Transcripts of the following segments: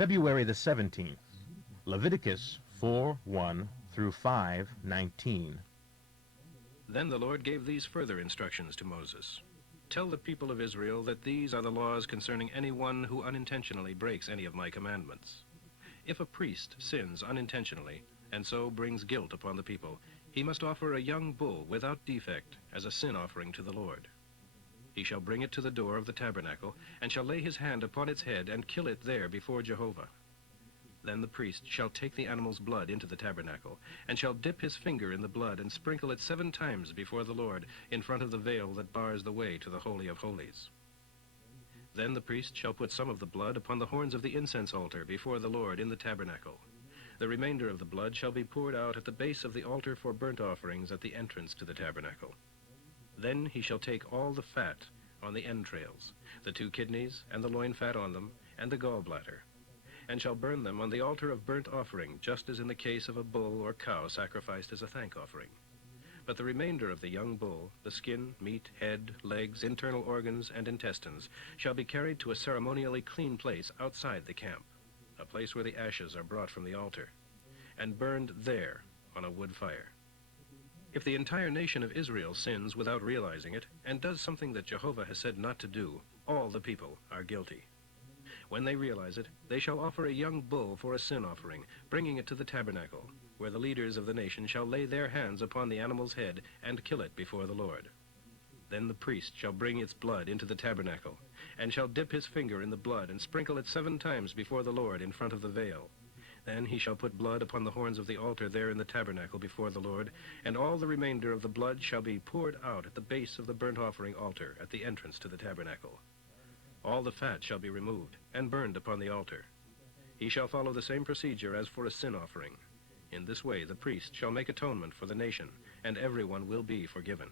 February the 17th, Leviticus 4:1 through 5:19. Then the Lord gave these further instructions to Moses. Tell the people of Israel that these are the laws concerning anyone who unintentionally breaks any of my commandments. If a priest sins unintentionally, and so brings guilt upon the people, he must offer a young bull without defect as a sin offering to the Lord. He shall bring it to the door of the tabernacle, and shall lay his hand upon its head and kill it there before Jehovah. Then the priest shall take the animal's blood into the tabernacle, and shall dip his finger in the blood and sprinkle it 7 times before the Lord in front of the veil that bars the way to the Holy of Holies. Then the priest shall put some of the blood upon the horns of the incense altar before the Lord in the tabernacle. The remainder of the blood shall be poured out at the base of the altar for burnt offerings at the entrance to the tabernacle. Then he shall take all the fat on the entrails, the 2 kidneys and the loin fat on them, and the gallbladder, and shall burn them on the altar of burnt offering, just as in the case of a bull or cow sacrificed as a thank offering. But the remainder of the young bull, the skin, meat, head, legs, internal organs, and intestines, shall be carried to a ceremonially clean place outside the camp, a place where the ashes are brought from the altar, and burned there on a wood fire. If the entire nation of Israel sins without realizing it, and does something that Jehovah has said not to do, all the people are guilty. When they realize it, they shall offer a young bull for a sin offering, bringing it to the tabernacle, where the leaders of the nation shall lay their hands upon the animal's head and kill it before the Lord. Then the priest shall bring its blood into the tabernacle, and shall dip his finger in the blood and sprinkle it 7 times before the Lord in front of the veil. Then he shall put blood upon the horns of the altar there in the tabernacle before the Lord, and all the remainder of the blood shall be poured out at the base of the burnt offering altar at the entrance to the tabernacle. All the fat shall be removed and burned upon the altar. He shall follow the same procedure as for a sin offering. In this way the priest shall make atonement for the nation, and everyone will be forgiven.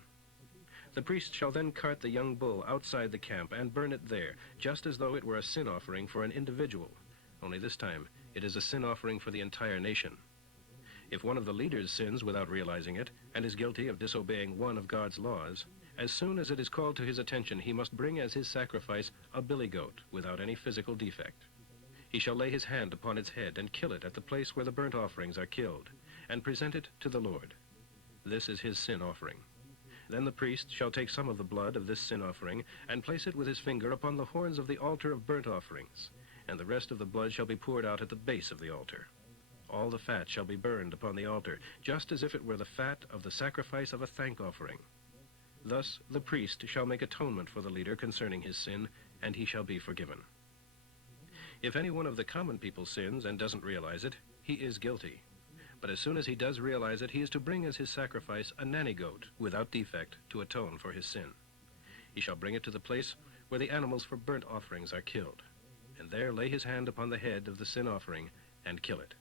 The priest shall then cart the young bull outside the camp and burn it there, just as though it were a sin offering for an individual, only this time it is a sin offering for the entire nation. If one of the leaders sins without realizing it, and is guilty of disobeying one of God's laws, as soon as it is called to his attention, he must bring as his sacrifice a billy goat without any physical defect. He shall lay his hand upon its head and kill it at the place where the burnt offerings are killed, and present it to the Lord. This is his sin offering. Then the priest shall take some of the blood of this sin offering and place it with his finger upon the horns of the altar of burnt offerings, and the rest of the blood shall be poured out at the base of the altar. All the fat shall be burned upon the altar, just as if it were the fat of the sacrifice of a thank offering. Thus the priest shall make atonement for the leader concerning his sin, and he shall be forgiven. If any one of the common people sins and doesn't realize it, he is guilty. But as soon as he does realize it, he is to bring as his sacrifice a nanny goat without defect to atone for his sin. He shall bring it to the place where the animals for burnt offerings are killed, and there lay his hand upon the head of the sin offering and kill it.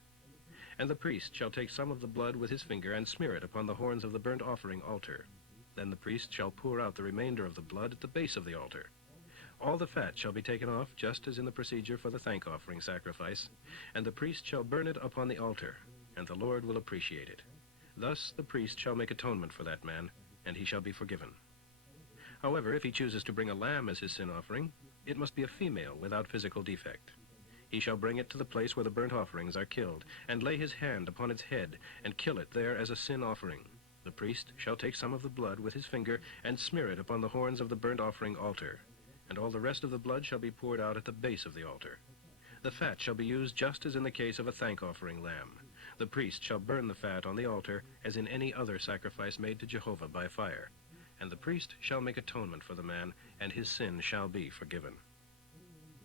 And the priest shall take some of the blood with his finger and smear it upon the horns of the burnt offering altar. Then the priest shall pour out the remainder of the blood at the base of the altar. All the fat shall be taken off, just as in the procedure for the thank offering sacrifice, and the priest shall burn it upon the altar, and the Lord will appreciate it. Thus the priest shall make atonement for that man, and he shall be forgiven. However, if he chooses to bring a lamb as his sin offering, it must be a female without physical defect. He shall bring it to the place where the burnt offerings are killed, and lay his hand upon its head, and kill it there as a sin offering. The priest shall take some of the blood with his finger, and smear it upon the horns of the burnt offering altar, and all the rest of the blood shall be poured out at the base of the altar. The fat shall be used just as in the case of a thank offering lamb. The priest shall burn the fat on the altar as in any other sacrifice made to Jehovah by fire, and the priest shall make atonement for the man, and his sin shall be forgiven.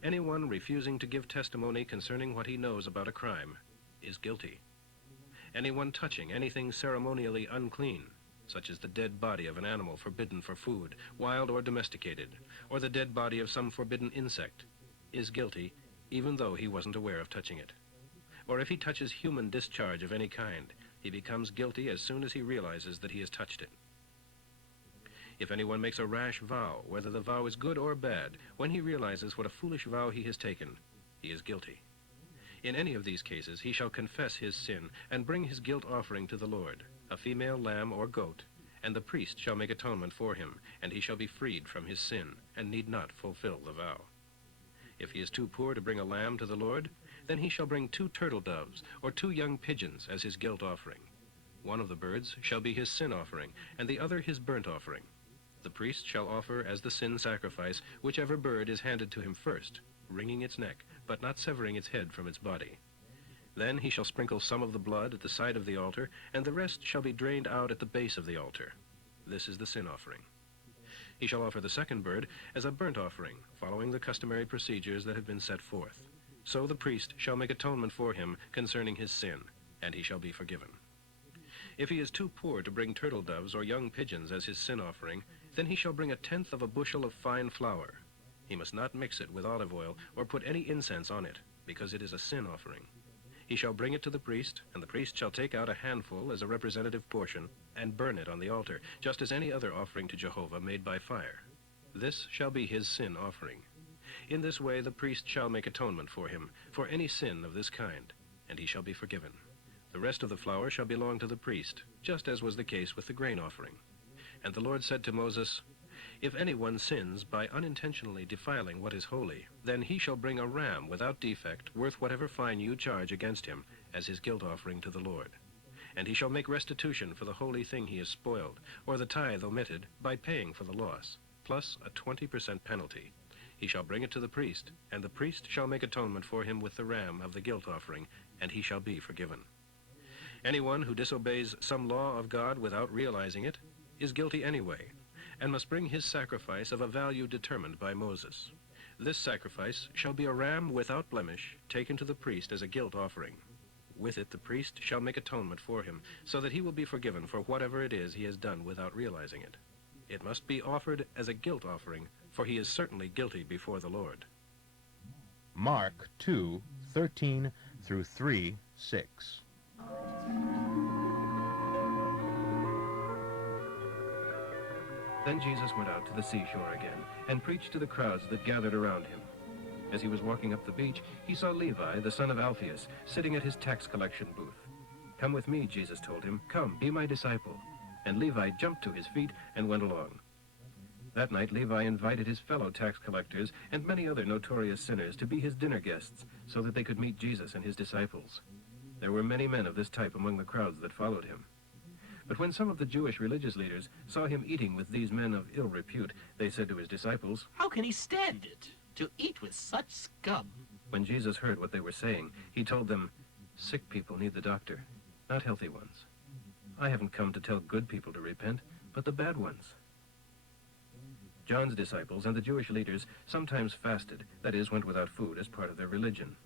Anyone refusing to give testimony concerning what he knows about a crime is guilty. Anyone touching anything ceremonially unclean, such as the dead body of an animal forbidden for food, wild or domesticated, or the dead body of some forbidden insect, is guilty even though he wasn't aware of touching it. Or if he touches human discharge of any kind, he becomes guilty as soon as he realizes that he has touched it. If anyone makes a rash vow, whether the vow is good or bad, when he realizes what a foolish vow he has taken, he is guilty. In any of these cases, he shall confess his sin and bring his guilt offering to the Lord, a female lamb or goat, and the priest shall make atonement for him, and he shall be freed from his sin, and need not fulfill the vow. If he is too poor to bring a lamb to the Lord, then he shall bring 2 turtle doves or 2 young pigeons as his guilt offering. One of the birds shall be his sin offering, and the other his burnt offering. The priest shall offer as the sin sacrifice whichever bird is handed to him first, wringing its neck, but not severing its head from its body. Then he shall sprinkle some of the blood at the side of the altar, and the rest shall be drained out at the base of the altar. This is the sin offering. He shall offer the second bird as a burnt offering, following the customary procedures that have been set forth. So the priest shall make atonement for him concerning his sin, and he shall be forgiven. If he is too poor to bring turtle doves or young pigeons as his sin offering, then he shall bring 1/10 of a bushel of fine flour. He must not mix it with olive oil or put any incense on it, because it is a sin offering. He shall bring it to the priest, and the priest shall take out a handful as a representative portion and burn it on the altar, just as any other offering to Jehovah made by fire. This shall be his sin offering. In this way the priest shall make atonement for him for any sin of this kind, and he shall be forgiven. The rest of the flour shall belong to the priest, just as was the case with the grain offering. And the Lord said to Moses, "If anyone sins by unintentionally defiling what is holy, then he shall bring a ram without defect, worth whatever fine you charge against him, as his guilt offering to the Lord. And he shall make restitution for the holy thing he has spoiled, or the tithe omitted, by paying for the loss, plus a 20% penalty. He shall bring it to the priest, and the priest shall make atonement for him with the ram of the guilt offering, and he shall be forgiven. Anyone who disobeys some law of God without realizing it is guilty anyway, and must bring his sacrifice of a value determined by Moses. This sacrifice shall be a ram without blemish, taken to the priest as a guilt offering. With it the priest shall make atonement for him, so that he will be forgiven for whatever it is he has done without realizing it. It must be offered as a guilt offering, for he is certainly guilty before the Lord." Mark 2:13 through 3:6. Then Jesus went out to the seashore again, and preached to the crowds that gathered around him. As he was walking up the beach, he saw Levi, the son of Alphaeus, sitting at his tax collection booth. "Come with me," Jesus told him. "Come, be my disciple." And Levi jumped to his feet and went along. That night Levi invited his fellow tax collectors and many other notorious sinners to be his dinner guests, so that they could meet Jesus and his disciples. There were many men of this type among the crowds that followed him. But when some of the Jewish religious leaders saw him eating with these men of ill repute, they said to his disciples, "How can he stand it, to eat with such scum?" When Jesus heard what they were saying, he told them, "Sick people need the doctor, not healthy ones. I haven't come to tell good people to repent, but the bad ones." John's disciples and the Jewish leaders sometimes fasted, that is, went without food as part of their religion.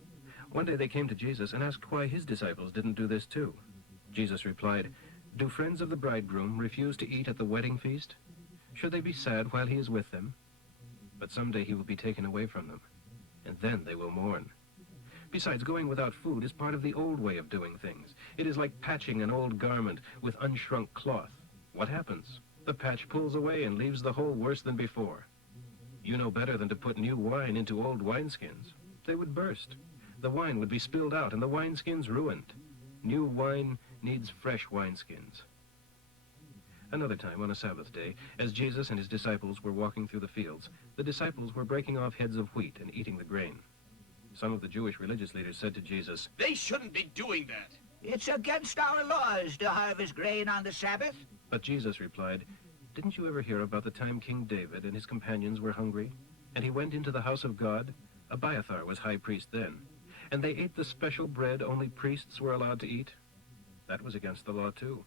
One day they came to Jesus and asked why his disciples didn't do this too. Jesus replied, "Do friends of the bridegroom refuse to eat at the wedding feast? Should they be sad while he is with them? But someday he will be taken away from them, and then they will mourn. Besides, going without food is part of the old way of doing things. It is like patching an old garment with unshrunk cloth. What happens? The patch pulls away and leaves the hole worse than before. You know better than to put new wine into old wineskins. They would burst. The wine would be spilled out and the wineskins ruined. New wine needs fresh wineskins." Another time, on a Sabbath day, as Jesus and his disciples were walking through the fields, the disciples were breaking off heads of wheat and eating the grain. Some of the Jewish religious leaders said to Jesus, "They shouldn't be doing that." "It's against our laws to harvest grain on the Sabbath." But Jesus replied, "Didn't you ever hear about the time King David and his companions were hungry? And he went into the house of God. Abiathar was high priest then. And they ate the special bread only priests were allowed to eat. That was against the law too.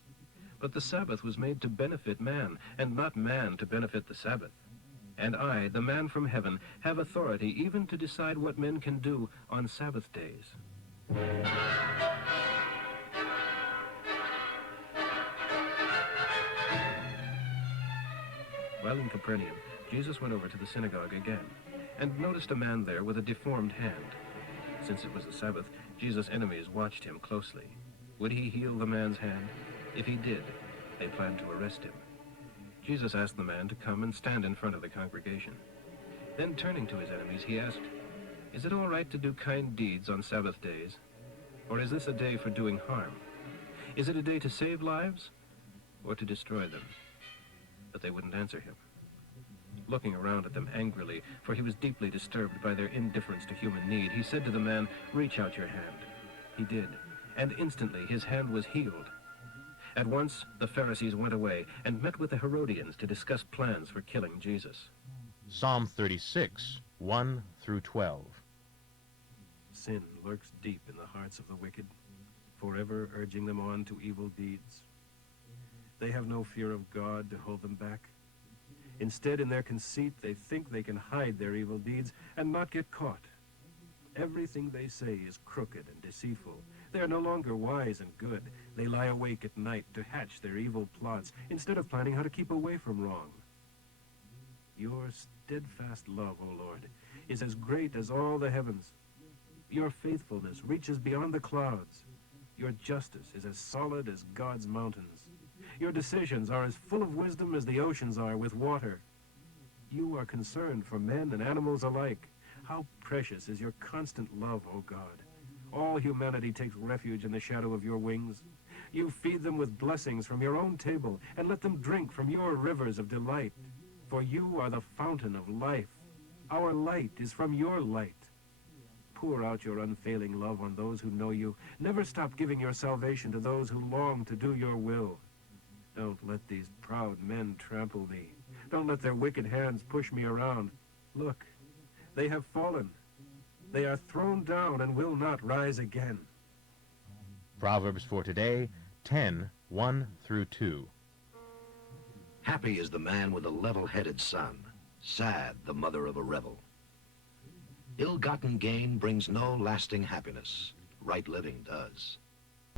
But the Sabbath was made to benefit man, and not man to benefit the Sabbath. And I, the man from heaven, have authority even to decide what men can do on Sabbath days." While in Capernaum, Jesus went over to the synagogue again, and noticed a man there with a deformed hand. Since it was the Sabbath, Jesus' enemies watched him closely. Would he heal the man's hand? If he did, they planned to arrest him. Jesus asked the man to come and stand in front of the congregation. Then, turning to his enemies, he asked, "Is it all right to do kind deeds on Sabbath days? Or is this a day for doing harm? Is it a day to save lives or to destroy them?" But they wouldn't answer him. Looking around at them angrily, for he was deeply disturbed by their indifference to human need, he said to the man, "Reach out your hand." He did, and instantly his hand was healed. At once the Pharisees went away and met with the Herodians to discuss plans for killing Jesus. Psalm 36, 1 through 12. Sin lurks deep in the hearts of the wicked, forever urging them on to evil deeds. They have no fear of God to hold them back. Instead, in their conceit, they think they can hide their evil deeds and not get caught. Everything they say is crooked and deceitful. They are no longer wise and good. They lie awake at night to hatch their evil plots instead of planning how to keep away from wrong. Your steadfast love, O Lord, is as great as all the heavens. Your faithfulness reaches beyond the clouds. Your justice is as solid as God's mountains. Your decisions are as full of wisdom as the oceans are with water. You are concerned for men and animals alike. How precious is your constant love, O God. All humanity takes refuge in the shadow of your wings. You feed them with blessings from your own table and let them drink from your rivers of delight. For you are the fountain of life. Our light is from your light. Pour out your unfailing love on those who know you. Never stop giving your salvation to those who long to do your will. Don't let these proud men trample me. Don't let their wicked hands push me around. Look, they have fallen. They are thrown down and will not rise again. Proverbs for today, 10, 1 through 2. Happy is the man with a level-headed son, sad the mother of a rebel. Ill-gotten gain brings no lasting happiness. Right living does.